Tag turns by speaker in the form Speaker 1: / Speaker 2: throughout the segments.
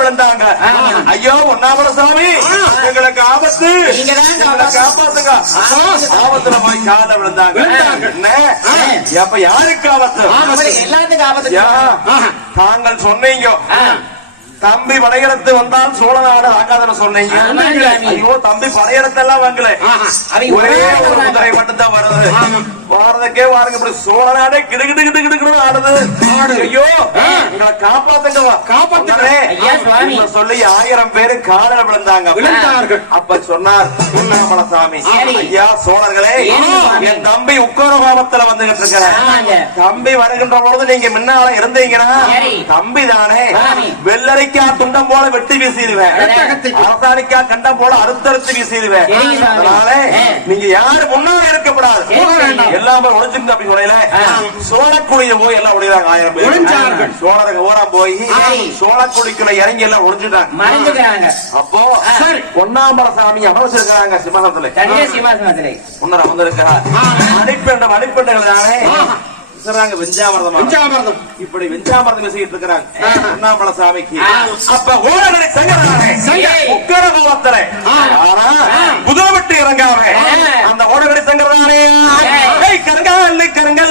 Speaker 1: விழுந்தாங்க. ஐயோ ஒன்னாமல சாமி எங்களுக்கு ஆபத்து. காப்பாத்துங்க. ஆபத்துல போய் கால விழுந்தாங்க. யாருக்கு ஆபத்து?
Speaker 2: எல்லாத்துக்கும் ஆபத்து
Speaker 1: தாங்கள் சொன்னீங்க. தம்பி படையெடுத்து வந்தால் சோழ நாடு ஆகாதன சொன்னீங்க. ஐயோ தம்பி படையெடுத்தெல்லாம் வாங்கல
Speaker 2: அவங்க
Speaker 1: ஒரே ஒரு. குதிரை மட்டும் தான் வருது வாரதுக்கே வாருங்க இப்படி சோழ நாடே கிடு கிடு கிடு கிடு கிடு ஆடுது ஐயோ எங்களை காப்பாத்துங்க
Speaker 3: காப்பாத்துங்க.
Speaker 1: சொல்லி ஆயிரம் பேரு காலில் விழுந்தாங்க. அப்ப சொன்னார் உண்ணாமல சாமி. ஐயா சோழர்களே? என் தம்பி உக்கர பாவத்துல வந்துகிட்டு இருக்கிறேன். தம்பி வருகின்ற பொழுது நீங்க முன்னால இருந்தீங்கன்னா. தம்பி தானே
Speaker 2: சாமி.
Speaker 1: வெள்ளரிக்கா துண்டம் போல வெட்டி வீசிடுவேன். அரசாணிக்கா கண்டம் போல அறுத்தறுத்து வீசிடுவேன். அதனால. நீங்க யாரு முன்னால
Speaker 2: சரி.
Speaker 1: எல்லாமே ஒளிஞ்சிருந்து அப்படி சொல்லல சோழக்குழிய போய் எல்லாம் ஒளிறாங்க ஆயிரம் பேர்
Speaker 3: ஒளிஞ்சார்கள்.
Speaker 1: சோழருக்கு ஓரா போய்
Speaker 2: சரி.
Speaker 1: சோழக்குழிக்குள்ள இறங்கி எல்லாம்
Speaker 2: மறைஞ்சுக்கிறாங்க.
Speaker 1: அப்போ
Speaker 3: சரி.
Speaker 1: பொன்னாம்பல சாமி அமைச்சிருக்கிறாங்க சிம்மசத்துல
Speaker 2: தனியா சிம்மாசனத்திலே.
Speaker 1: முன்னர் அமர்ந்திருக்கிறார். அடிப்பெண்டம் அடிப்பெண்கள் தானே சொல்றாங்க வெஞ்சாமிரதம்?
Speaker 3: பஞ்சாமிர்தம்
Speaker 1: இப்படி வெஞ்சாமிரதம் பேசிக்கிட்டு இருக்கிறாங்க? பொன்னாம்பல சாமிக்கு அப்ப ஓடகரை சங்கரானே
Speaker 2: சங்கர்.
Speaker 1: உக்கர கோபத்திலே ஆனா புதுவை விட்டு இறங்காம அந்த ஓடகரை சங்கரானே ஏய் கருங்கால் கருங்கல்.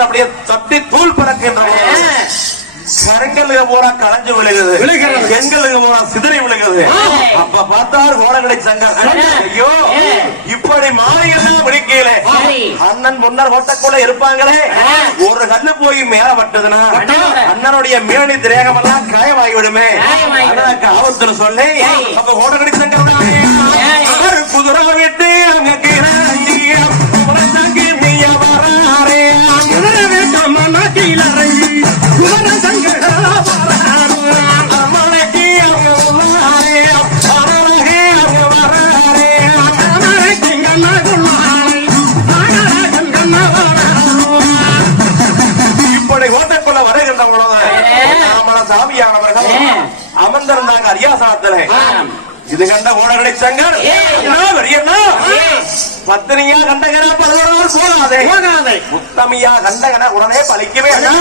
Speaker 1: குதிரையானது அப்படியே தட்டி தூள் பறக்கின்ற பொழுது கருங்கல்லுக பூரா களைஞ்சு விழுகுது. செங்கலுக பூரா சிதறி விழுகுது. அப்ப பார்த்தார் ஓடகடை சங்கர். ஐயோ இப்படி மாறி எல்லாம் விழிக்கையில. அண்ணன் முன்னர் ஓட்டக்குள்ள இருப்பாங்களே. ஒரு கல்லு போய் மேல பட்டதுன்னா அண்ணனுடைய மேனி திரேகம் எல்லாம் காயமாகி விடுமே. அதற்கு ஆபத்துல சொல்லி அப்ப ஓடகடை சங்கர் ஒரு குதிரை விட்டு அங்க அமர்ந்திருந்தாங்க அரியாசனத்திலே இது கண்ட ஓடகடை சங்கர். பத்தினியா கண்டகனா பதினோரு போகாதே. உத்தமியா கண்டகனா உடனே பலிக்கவே அண்ணா.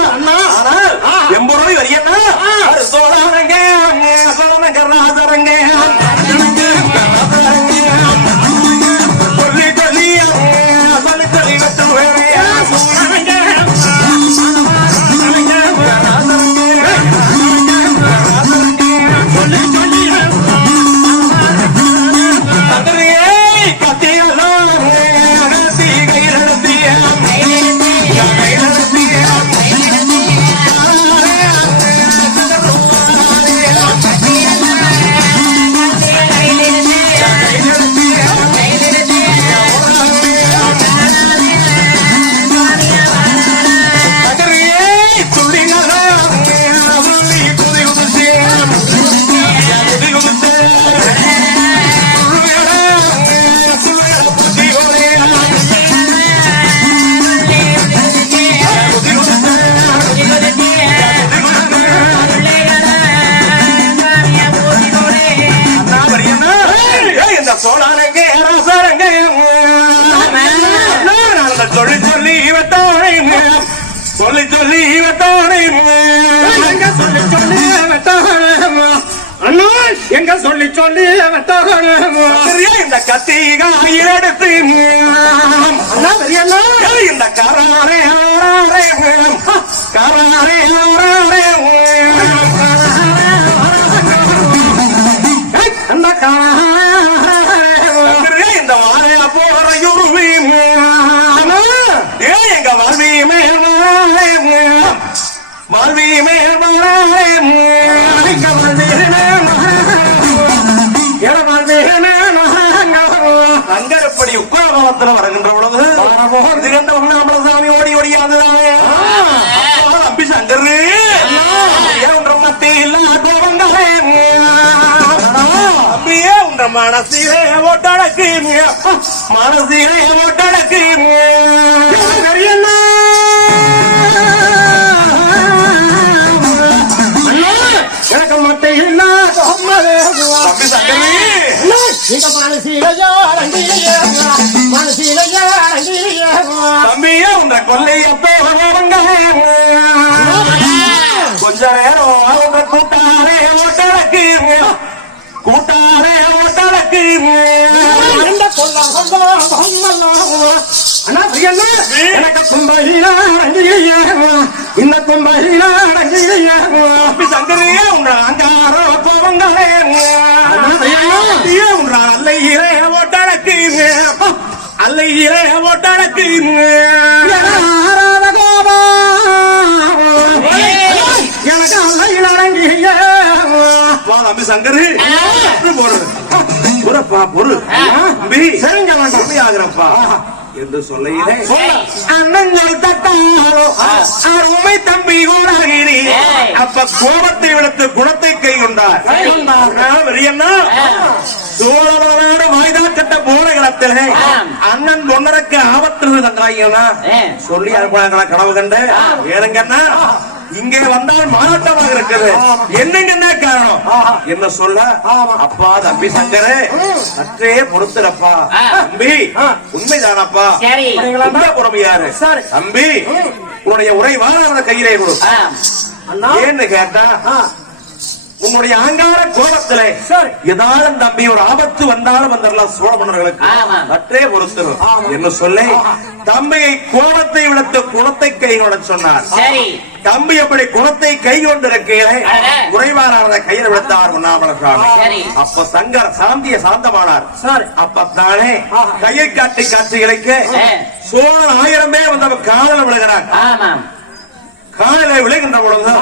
Speaker 1: சொல்லி சொல்லி இவத்தோனை சொல்லி சொல்லி இவத்தோனை
Speaker 3: எங்க சொல்லி சொல்லி அண்ணா எங்க சொல்லி சொல்லி
Speaker 1: இந்த கத்தி காயில் எடுத்து இந்த கராரே ஆராரே கராரே ஆராரே. மேல் அங்கரப்படி உட்காரத்துல வருகின்ற பொழுது இது கண்ட உண்ணாமல சாமி ஓடி ஓடியாதுதானே அம்பி சங்கரு மத்தியில் கோபங்களே என்ற மனசிலே ஓட்டடக்கு. மனசிலே ஓட்டடக்கு.
Speaker 3: பெரியண்ணா அடங்கிலையா மனசிலையா அடங்கிலையா
Speaker 1: தம்பியே உன்ற கொல்லையத்தோ கொஞ்ச நேரம் அவங்க கூட்டாரே ஓட்டடக்கு கூட்டாரே
Speaker 3: இந்த பெரியண்ணா எனக்கு கும்பலினா
Speaker 1: அல்லையிலே ஓட்டடக்கு
Speaker 3: எனக்கு அல்லையில் அடங்கிய.
Speaker 1: வா தம்பி சங்கரு. பொறுப்பா
Speaker 3: சரிங்க வேண்டாம்.
Speaker 1: உண்மையாகிறப்பா என்று. அண்ணங்கள் தட்டாரோ அருமை தம்பி. அப்ப கோபத்தை விடுத்து குணத்தை கை கொண்டார்
Speaker 3: கை கொண்டார்.
Speaker 1: ஆனால் பெரியண்ணா சோழவனாடு வாய்தா கட்ட போன இடத்திலே
Speaker 2: ஆம்.
Speaker 1: அண்ணன் ஒன்னருக்கு ஆபத்து
Speaker 2: ஏ.
Speaker 1: சொல்லி அனுப்புறாங்களா கனவு கண்டு ஏனுங்கண்ணா இங்கே வந்தால் மாறாட்டமாக இருக்குது என்னங்கண்ணா காரணம்?
Speaker 3: ஆஹா.
Speaker 1: என்ன சொல்ல?
Speaker 3: ஆமா.
Speaker 1: அப்பா தம்பி சங்கரே சற்றே பொறுத்துறப்பா. தம்பி. உண்மைதானப்பா? பொறுமையாரு
Speaker 3: சரி.
Speaker 1: தம்பி உன்னுடைய உரை வாழ கையிலே கொடு ஏன்னு கேட்டா உன்னுடைய அங்கார கோபத்திலே
Speaker 3: சரி.
Speaker 1: ஏதாலும் தம்பி ஒரு ஆபத்து வந்தாலும் வந்துடலாம் சோழ மன்னர்களுக்கு. சற்றே பொறுத்தரும். என்ன சொல்லி. தம்பியை கோபத்தை விடுத்து குணத்தை கை கொள்ள சொன்னார்
Speaker 2: சரி
Speaker 1: தம்பி அப்படி குணத்தை கை கொண்டு
Speaker 2: அடடே.
Speaker 1: குறைவான கையில் விடுத்தார் உண்ணாமல சுவாமி
Speaker 2: சரி.
Speaker 1: அப்ப சங்கர சாந்திய சாந்தமானார்
Speaker 3: சரி.
Speaker 1: அப்பத்தானே. கையை காட்டி காட்சிகளுக்கு. சோழன் ஆயிரம் பேர் வந்தவன் காலில் விழுகிறான் காலில் விழுகின்ற பொழுது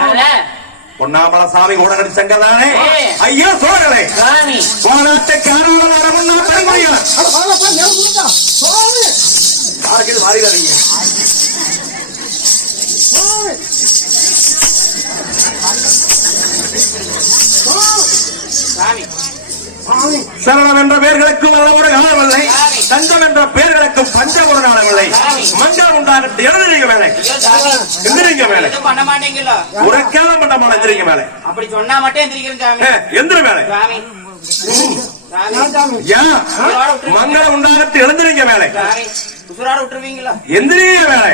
Speaker 1: பொன்னாமல சாமி சங்கதானே
Speaker 2: ஏ.
Speaker 1: ஐயா சோழர்களே. போராட்ட காரணம் அரவண்ணா யாருக்கு இது மாறிடாதீங்க சரணம் என்ற பெயர்களுக்கும் நல்ல ஒரு காலமில்லை
Speaker 2: சாமி.
Speaker 1: தங்கம் என்ற பெயர்களுக்கும் பஞ்ச ஒரு காலமில்லை
Speaker 2: சாமி.
Speaker 1: மஞ்சள் உண்டாகட்டு எழுதுறீங்க மேலே. எந்திரிங்க மேலே.
Speaker 2: பண்ண மாட்டீங்களோ?
Speaker 1: ஒரு கேளம் பண்ண மாட்டேன் எந்திரிங்க மேலே.
Speaker 2: அப்படி சொன்னா மட்டும் எந்திரிக்கிறேன்
Speaker 1: எந்திரி மேலே. மங்களம் உண்டாகட்டு எழுந்துறீங்க மேலே.
Speaker 2: உசுராட விட்டுருவீங்களா?
Speaker 1: எந்திரிங்க மேலே.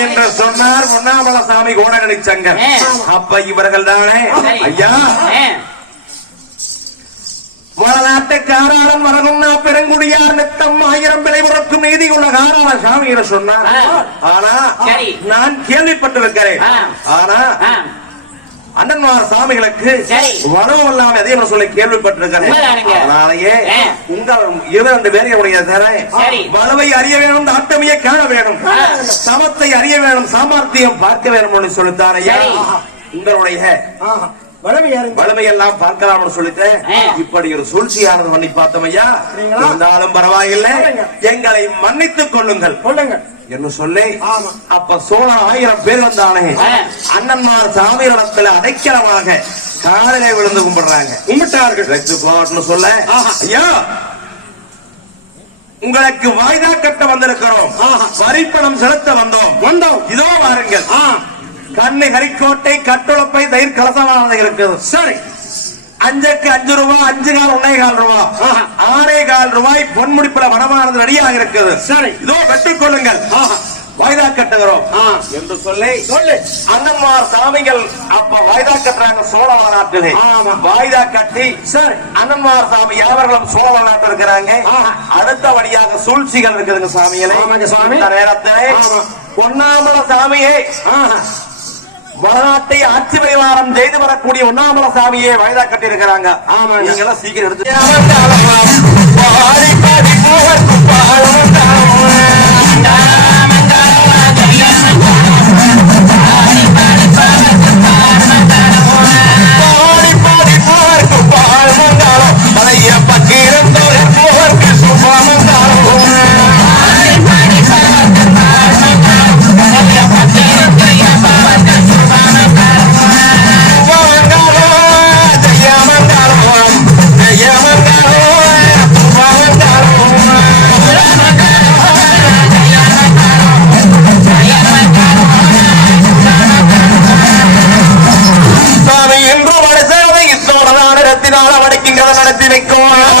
Speaker 1: என்று சொன்னார்? பொன்னாமல சாமி கோடகடி சங்கர்.
Speaker 2: ஏ.
Speaker 1: அப்ப இவர்கள் தானே. ஐயா. காராளன் வரகுன்னா பெருங்குடியார் நித்தம் ஆயிரம் விலை உறக்கும் நீதி உள்ள காராள சாமி என்று சொன்னார். ஆனா. நான் கேள்விப்பட்டிருக்கிறேன். ஆனா அண்ணன்மார் சாமிகளுக்கு
Speaker 2: சரி.
Speaker 1: வரவு இல்லாம எதையும் சொல்லி கேள்விப்பட்டிருக்கிறேன். அதனாலேயே. உங்கள் இரண்டு பேரையுடைய. வலுவை அறிய வேணும் நாட்டமையை காண வேணும். சமத்தை அறிய வேணும் சாமர்த்தியம் பார்க்க வேணும் சொல்லித்தார் ஐயா
Speaker 2: சரி.
Speaker 1: உங்களுடைய
Speaker 3: ஆஹா, வளமை யாருங்க?
Speaker 1: வலிமையெல்லாம் பார்க்கலாம்னு சொல்லிட்டு. இப்படி ஒரு சூழ்ச்சியானது பண்ணி பார்த்தோம் ஐயா? இருந்தாலும் பரவாயில்லை. எங்களை மன்னித்துக் கொள்ளுங்கள். என்று சொல்லி. அப்ப சோழ ஆயிரம் பேர் வந்தானே. அண்ணன்மார் சாமியிடத்துல அடைக்கலமாக காலிலே விழுந்து கும்பிடுறாங்க
Speaker 3: கும்பிட்டார்கள்.
Speaker 1: வெச்சு போட்டுன்னு சொல்ல. ஐயா உங்களுக்கு வாய்தா கட்ட வந்திருக்கிறோம். வரிப்பணம் செலுத்த வந்தோம்
Speaker 3: வந்தோம்.
Speaker 1: இதோ வாருங்கள் கண்ணு கரிக்கோட்டை கட்டுளப்பை தயிர் கலசமானது இருக்குது
Speaker 3: சரி
Speaker 1: அஞ்சுக்கு அஞ்சு ரூபாய் அஞ்சு கால் ஒன்னே கால் ரூபாய். ஆறே கால் ரூபாய் பொன்முடிப்புல வடமானது ரெடியாக இருக்குது
Speaker 3: சரி.
Speaker 1: இதோ பெற்றுக் கொள்ளுங்கள். வாய்தா கட்டுகிறோம். என்று சொல்லி
Speaker 3: சொல்லு.
Speaker 1: அண்ணன்மார் சாமிகள் அப்ப வாய்தா கட்டுறாங்க சோழ நாட்டிலே. வாய்தா கட்டி
Speaker 3: சரி
Speaker 1: அண்ணன்மார் சாமி யாவர்களும் சோழ நாட்டில் இருக்கிறாங்க
Speaker 3: ஆஹா.
Speaker 1: அடுத்தபடியாக சூழ்ச்சிகள் இருக்குதுங்க சாமிகளே
Speaker 3: சாமி.
Speaker 1: நேரத்திலே. பொன்னாமல சாமியே வடநாட்டை ஆட்சி பரிவாரம் செய்து வரக்கூடிய உண்ணாமல சாமியே வயதா கட்டி இருக்கிறாங்க
Speaker 3: ஆமாங்க.
Speaker 1: நீங்க எல்லாம் சீக்கிரம் எடுத்து நினைக்கும்.